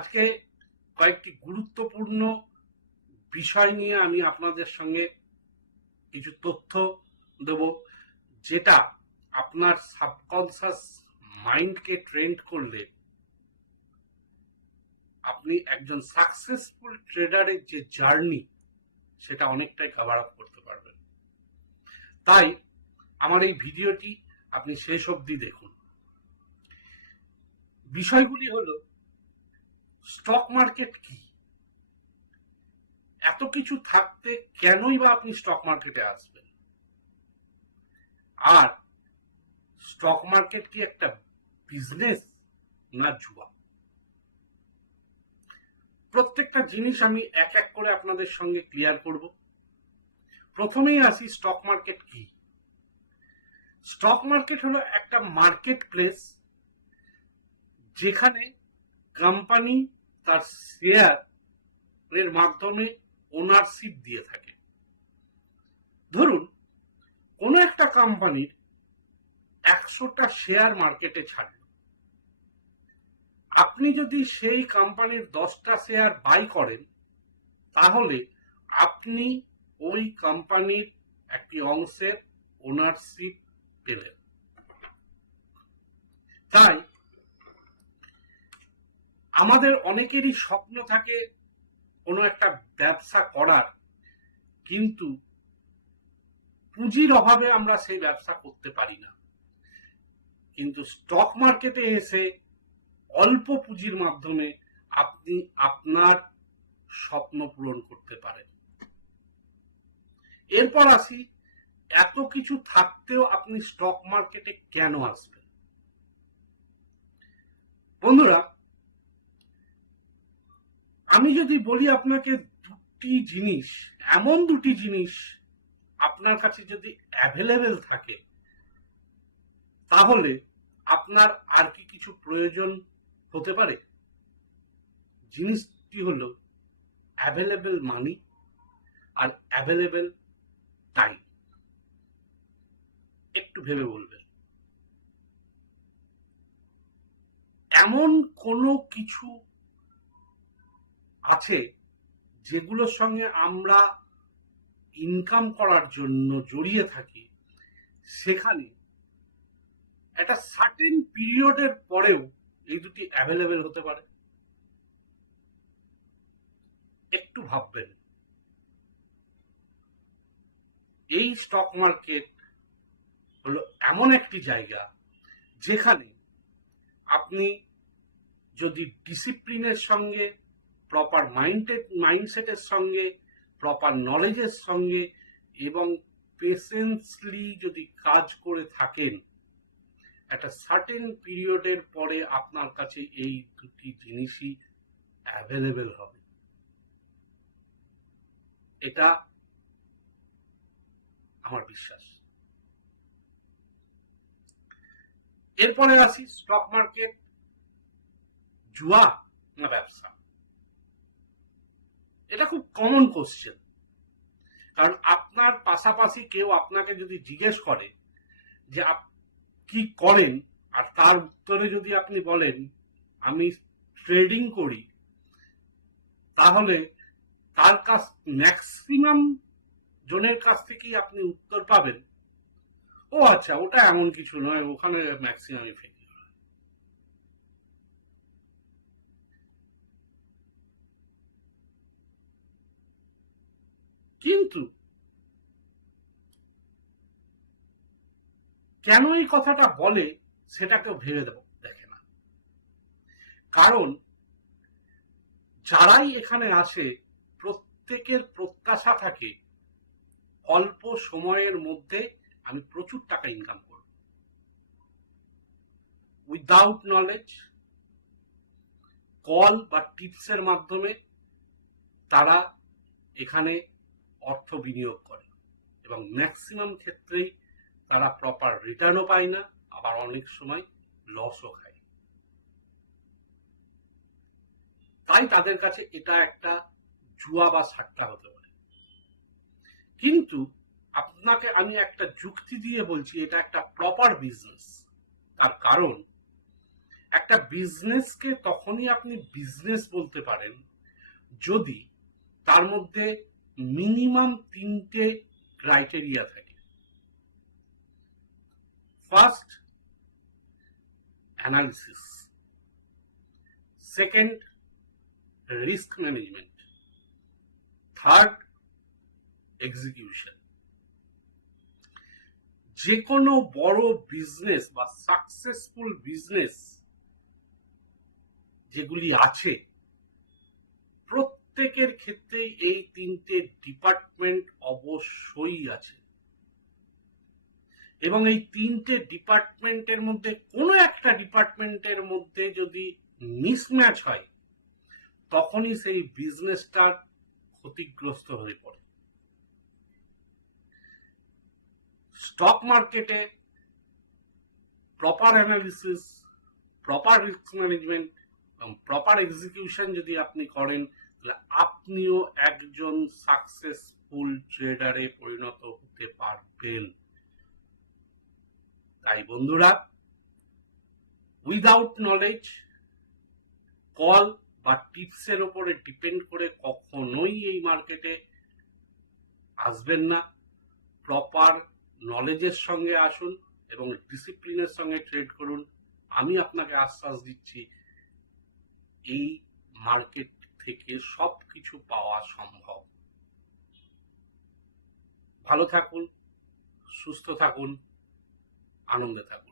আজকে কয়েকটি গুরুত্বপূর্ণ বিষয় নিয়ে আমি আপনাদের সঙ্গে কিছু তথ্য দেব, যেটা আপনার সাবকনসিয়াস মাইন্ডকে ট্রেন করলে আপনি একজন সাকসেসফুল ট্রেডারের যে জার্নি সেটা অনেকটাই কভার আপ করতে পারবেন। তাই আমার এই ভিডিওটি আপনি শেষ অবধি দেখুন। বিষয়গুলি হলো, স্টক মার্কেট কি, এত কিছু থাকতে কেনই বা আপনি স্টক মার্কেটে আসবেন, আর স্টক মার্কেট কি একটা বিজনেস না জুয়া। প্রত্যেকটা জিনিস আমি এক এক করে আপনাদের সঙ্গে ক্লিয়ার করব। প্রথমেই আসি, স্টক মার্কেট কি। স্টক মার্কেট হলো একটা মার্কেট প্লেস যেখানে কোম্পানি তার শেয়ার এর মাধ্যমে ওনারশিপ দিয়ে থাকে। ধরুন, কোনো একটা কোম্পানির 100টা শেয়ার মার্কেটে ছাড়ল, আপনি যদি সেই কোম্পানির 10টা শেয়ার বাই করেন, তাহলে আপনি ওই কোম্পানির একটি অংশের ওনারশিপ পেলেন। তাই আমাদের অনেকেরই স্বপ্ন থাকে কোনো একটা ব্যবসা করার, কিন্তু পুঁজির অভাবে আমরা সেই ব্যবসা করতে পারি না। কিন্তু স্টক মার্কেটে এসে অল্প পুঁজির মাধ্যমে আপনি আপনার স্বপ্ন পূরণ করতে পারেন। এরপর আসি, এত কিছু থাকতেও আপনি স্টক মার্কেটে কেন আসবেন। বন্ধুরা, আমি যদি বলি আপনাকে এমন দুটি জিনিস আপনার কাছে যদি অ্যাভেলেবেল থাকে, তাহলে আপনার আর কি কিছু প্রয়োজন হতে পারে। জিনিসটি হলো অ্যাভেলেবেল মানি আর অ্যাভেলেবেল টাইম। একটু ভেবে বলবেন, এমন কোনো কিছু আছে যেগুলোর সঙ্গে আমরা ইনকাম করার জন্য জড়িয়ে থাকি, সেখানে একটা সার্টেন পিরিয়ডের পরেও এই দুটি অ্যাভেলেবেল হতে পারে। একটু ভাববেন, এই স্টক মার্কেট হলো এমন একটি জায়গা যেখানে আপনি যদি ডিসিপ্লিনের সঙ্গে, প্রপার মাইন্ডসেটের সঙ্গে, প্রপার নলেজের সঙ্গে এবং পেশেন্সলি যদি কাজ করে থাকেন, একটা সার্টেন পিরিয়ডের পরে আপনার কাছে এই দুটি জিনিসই অ্যাভেলেবেল হবে। এটা আমার বিশ্বাস। এরপরে আসি, স্টক মার্কেট জুয়া না ব্যবসা। এটা খুব কমন কোশ্চেন, কারণ আপনার পাশাপাশি কেউ আপনাকে যদি জিজ্ঞেস করে যে কি করেন, আর তার উত্তরে যদি আপনি বলেন আমি ট্রেডিং করি, তাহলে তার কাছ ম্যাক্সিমাম জনের কাছ থেকেই আপনি উত্তর পাবেন, ও আচ্ছা, ওটা এমন কিছু নয়, ওখানে ম্যাক্সিমামই ফেক। কিন্তু কেন এই কথাটা বলে সেটা কেউ ভেবে দেখে না। কারণ যারাই এখানে আসে, প্রত্যেকের প্রত্যাশা থাকে অল্প সময়ের মধ্যে আমি প্রচুর টাকা ইনকাম করব। উইদাউট নলেজ, কল বা টিপসের মাধ্যমে তারা এখানে অর্থ বিনিয়োগ করে, এবং ম্যাক্সিমাম ক্ষেত্রেই তারা প্রপার রিটার্নও পায় না, আবার অনেক সময় লসও খায়। তাই তাদের কাছে এটা একটা জুয়া বা সাট্টা হতে পারে। কিন্তু আপনাকে আমি একটা যুক্তি দিয়ে বলছি, এটা একটা প্রপার বিজনেস। তার কারণ একটা বিজনেসকে তখনই আপনি বিজনেস বলতে পারেন যদি তার মধ্যে মিনিমাম 3টে ক্রাইটেরিয়া থাকে। First, analysis. Second, risk management. Third, execution. যে কোনো বড় বিজনেস বা সাকসেসফুল বিজনেস যেগুলি আছে প্রত্যেকের ক্ষেত্রে এই 3টে ডিপার্টমেন্ট অবশ্যই আছে, এবং এই 3টে ডিপার্টমেন্টের মধ্যে কোনো একটা ডিপার্টমেন্টের মধ্যে যদি মিসম্যাচ হয় তখনই সেই বিজনেসটার ক্ষতিগ্রস্ত হয়ে পড়ে। স্টক মার্কেটে proper analysis, proper risk management এবং প্রপার এক্সিকিউশন যদি আপনি করেন তাহলে আপনিও একজন সাকসেসফুল ট্রেডারে পরিণত হতে পারবেন। তাই বন্ধুরা, উইদাউট নলেজ, কল বা টিপসের উপরে ডিপেন্ড করে কখনোই এই মার্কেটে আসবেন না। প্রপার নলেজের সঙ্গে আসুন এবং ডিসিপ্লিনের সঙ্গে ট্রেড করুন। আমি আপনাকে আশ্বাস দিচ্ছি এই মার্কেট থেকে সবকিছু পাওয়া সম্ভব। ভালো থাকুন, সুস্থ থাকুন, আনন্দে থাকুন।